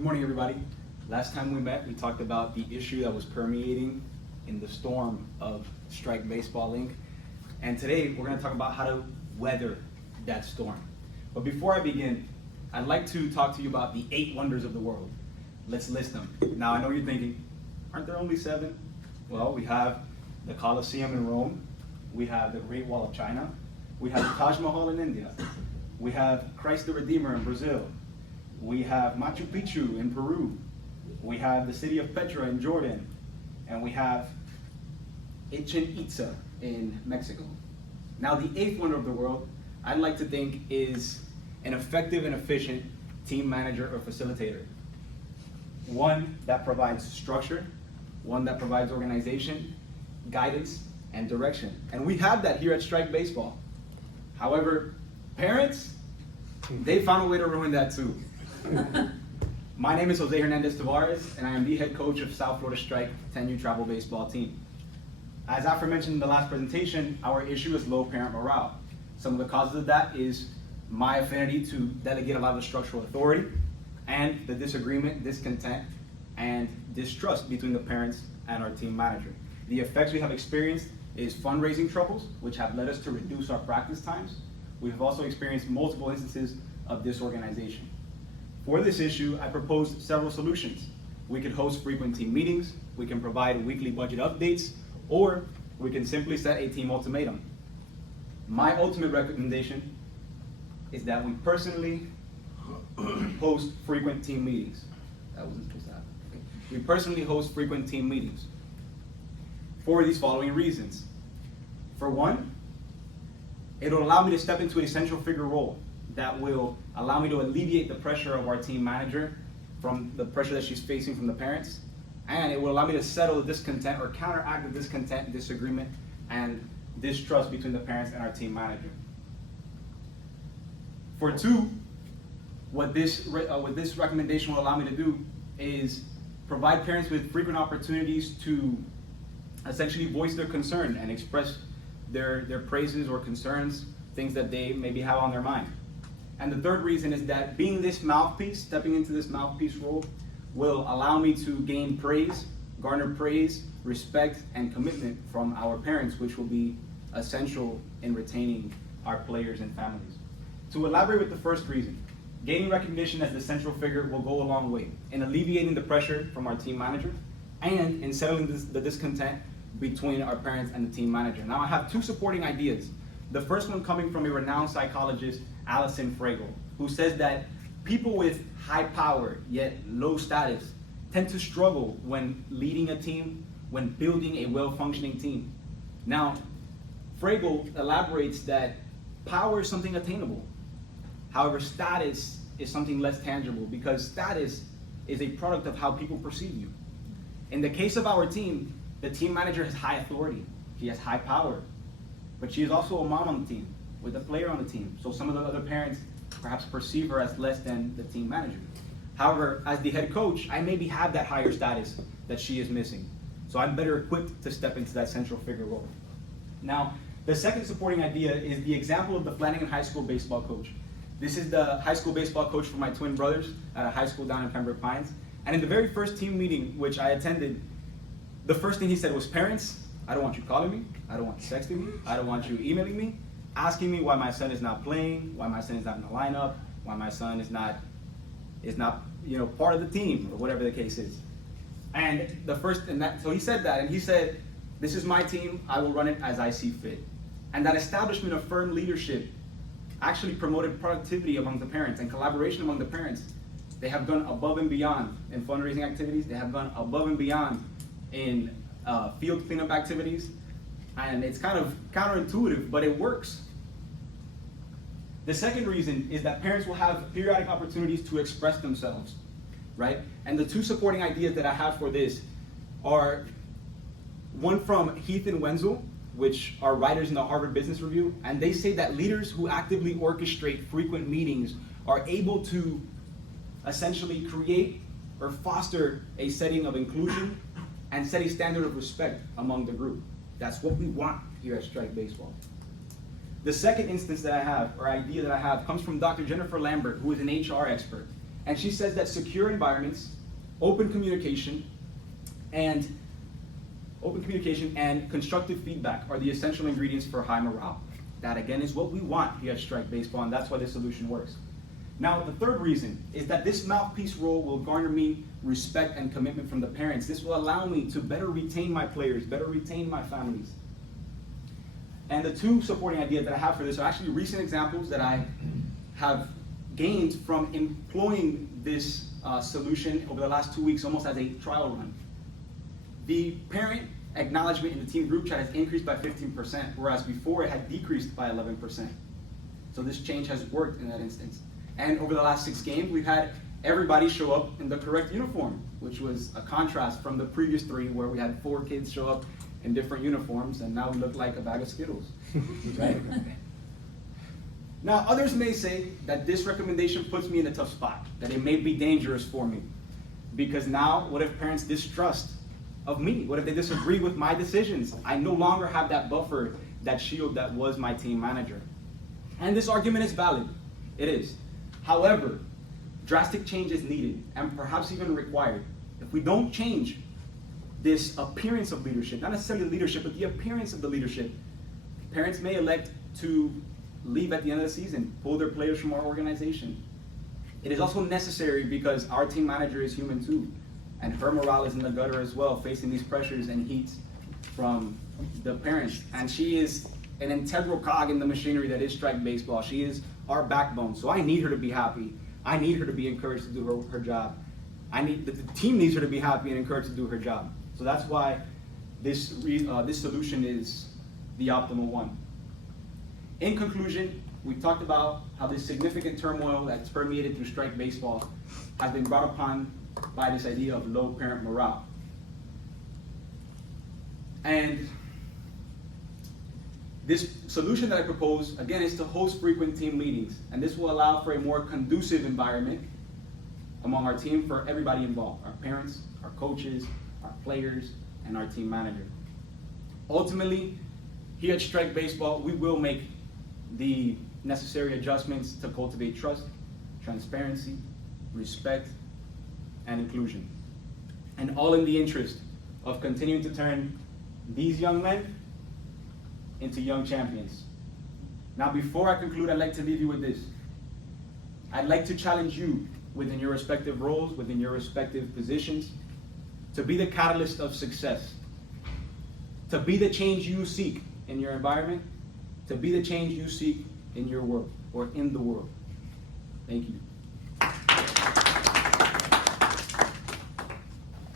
Good morning, everybody. Last time we met, we talked about the issue that was permeating in the storm of Strike Baseball Inc. And today, we're going to talk about how to weather that storm. But before I begin, I'd like to talk to you about the 8 wonders of the world. Let's list them. Now, I know you're thinking, aren't there only 7? Well, we have the Colosseum in Rome. We have the Great Wall of China. We have the Taj Mahal in India. We have Christ the Redeemer in Brazil. We have Machu Picchu in Peru. We have the city of Petra in Jordan. And we have Chichen Itza in Mexico. Now, the 8th wonder of the world, I'd like to think, is an effective and efficient team manager or facilitator. One that provides structure, one that provides organization, guidance, and direction. And we have that here at Strike Baseball. However, parents, they found a way to ruin that too. My name is Jose Hernandez Tavares, and I am the head coach of South Florida Strike 10U travel baseball team. As aforementioned in the last presentation, our issue is low parent morale. Some of the causes of that is my affinity to delegate a lot of the structural authority and the disagreement, discontent, and distrust between the parents and our team manager. The effects we have experienced is fundraising troubles, which have led us to reduce our practice times. We've also experienced multiple instances of disorganization. For this issue, I proposed several solutions. We could host frequent team meetings, we can provide weekly budget updates, or we can simply set a team ultimatum. My ultimate recommendation is that we personally host frequent team meetings. That wasn't supposed to happen. Okay. We personally host frequent team meetings for these following reasons. For one, it will allow me to step into a central figure role that will allow me to alleviate the pressure of our team manager from the pressure that she's facing from the parents, and it will allow me to settle the discontent or counteract the discontent, disagreement, and distrust between the parents and our team manager. For two, what this recommendation will allow me to do is provide parents with frequent opportunities to essentially voice their concern and express their praises or concerns, things that they maybe have on their mind. And the third reason is that being this mouthpiece, stepping into this mouthpiece role, will allow me to gain praise, garner praise, respect, and commitment from our parents, which will be essential in retaining our players and families. To elaborate with the first reason, gaining recognition as the central figure will go a long way in alleviating the pressure from our team manager and in settling the discontent between our parents and the team manager. Now, I have 2 supporting ideas. The first one coming from a renowned psychologist, Alison Fragel, who says that people with high power yet low status tend to struggle when leading a team, when building a well-functioning team. Now, Fragel elaborates that power is something attainable. However, status is something less tangible because status is a product of how people perceive you. In the case of our team, the team manager has high authority. She has high power, but she is also a mom on the team with a player on the team. So some of the other parents perhaps perceive her as less than the team manager. However, as the head coach, I maybe have that higher status that she is missing. So I'm better equipped to step into that central figure role. Now, the second supporting idea is the example of the Flanagan High School baseball coach. This is the high school baseball coach for my twin brothers at a high school down in Pembroke Pines. And in the very first team meeting, which I attended, the first thing he said was, "Parents, I don't want you calling me, I don't want you texting me, I don't want you emailing me, asking me why my son is not playing, why my son is not in the lineup, why my son is not part of the team," or whatever the case is. So he said that, and he said, "This is my team, I will run it as I see fit." And that establishment of firm leadership actually promoted productivity among the parents and collaboration among the parents. They have gone above and beyond in fundraising activities. They have gone above and beyond in field cleanup activities. And it's kind of counterintuitive, but it works. The second reason is that parents will have periodic opportunities to express themselves, right? And the 2 supporting ideas that I have for this are one from Heath and Wenzel, which are writers in the Harvard Business Review, and they say that leaders who actively orchestrate frequent meetings are able to essentially create or foster a setting of inclusion and set a standard of respect among the group. That's what we want here at Strike Baseball. The second instance that I have, or idea that I have, comes from Dr. Jennifer Lambert, who is an HR expert. And she says that secure environments, open communication, and constructive feedback are the essential ingredients for high morale. That again is what we want here at Strike Baseball, and that's why this solution works. Now, the third reason is that this mouthpiece role will garner me respect and commitment from the parents. This will allow me to better retain my players, better retain my families. And the two supporting ideas that I have for this are actually recent examples that I have gained from employing this solution over the last 2 weeks, almost as a trial run. The parent acknowledgement in the team group chat has increased by 15%, whereas before it had decreased by 11%. So this change has worked in that instance. And over the last 6 games, we've had everybody show up in the correct uniform, which was a contrast from the previous 3 where we had 4 kids show up in different uniforms, and now we look like a bag of Skittles. Right? Now, others may say that this recommendation puts me in a tough spot, that it may be dangerous for me. Because now, what if parents distrust of me? What if they disagree with my decisions? I no longer have that buffer, that shield that was my team manager. And this argument is valid. It is. However, drastic change is needed, and perhaps even required. If we don't change this appearance of leadership, not necessarily leadership, but the appearance of the leadership, parents may elect to leave at the end of the season, pull their players from our organization. It is also necessary because our team manager is human too, and her morale is in the gutter as well, facing these pressures and heats from the parents. And she is an integral cog in the machinery that is Strike Baseball. She is our backbone, so I need her to be happy. I need her to be encouraged to do her job. The team needs her to be happy and encouraged to do her job. So that's why this solution is the optimal one. In conclusion, we've talked about how this significant turmoil that's permeated through Strike Baseball has been brought upon by this idea of low parent morale. And this solution that I propose, again, is to host frequent team meetings. And this will allow for a more conducive environment among our team for everybody involved, our parents, our coaches, our players, and our team manager. Ultimately, here at Strike Baseball, we will make the necessary adjustments to cultivate trust, transparency, respect, and inclusion. And all in the interest of continuing to turn these young men into young champions. Now, before I conclude, I'd like to leave you with this. I'd like to challenge you within your respective roles, within your respective positions, to be the catalyst of success, to be the change you seek in your environment, to be the change you seek in your world, or in the world. Thank you.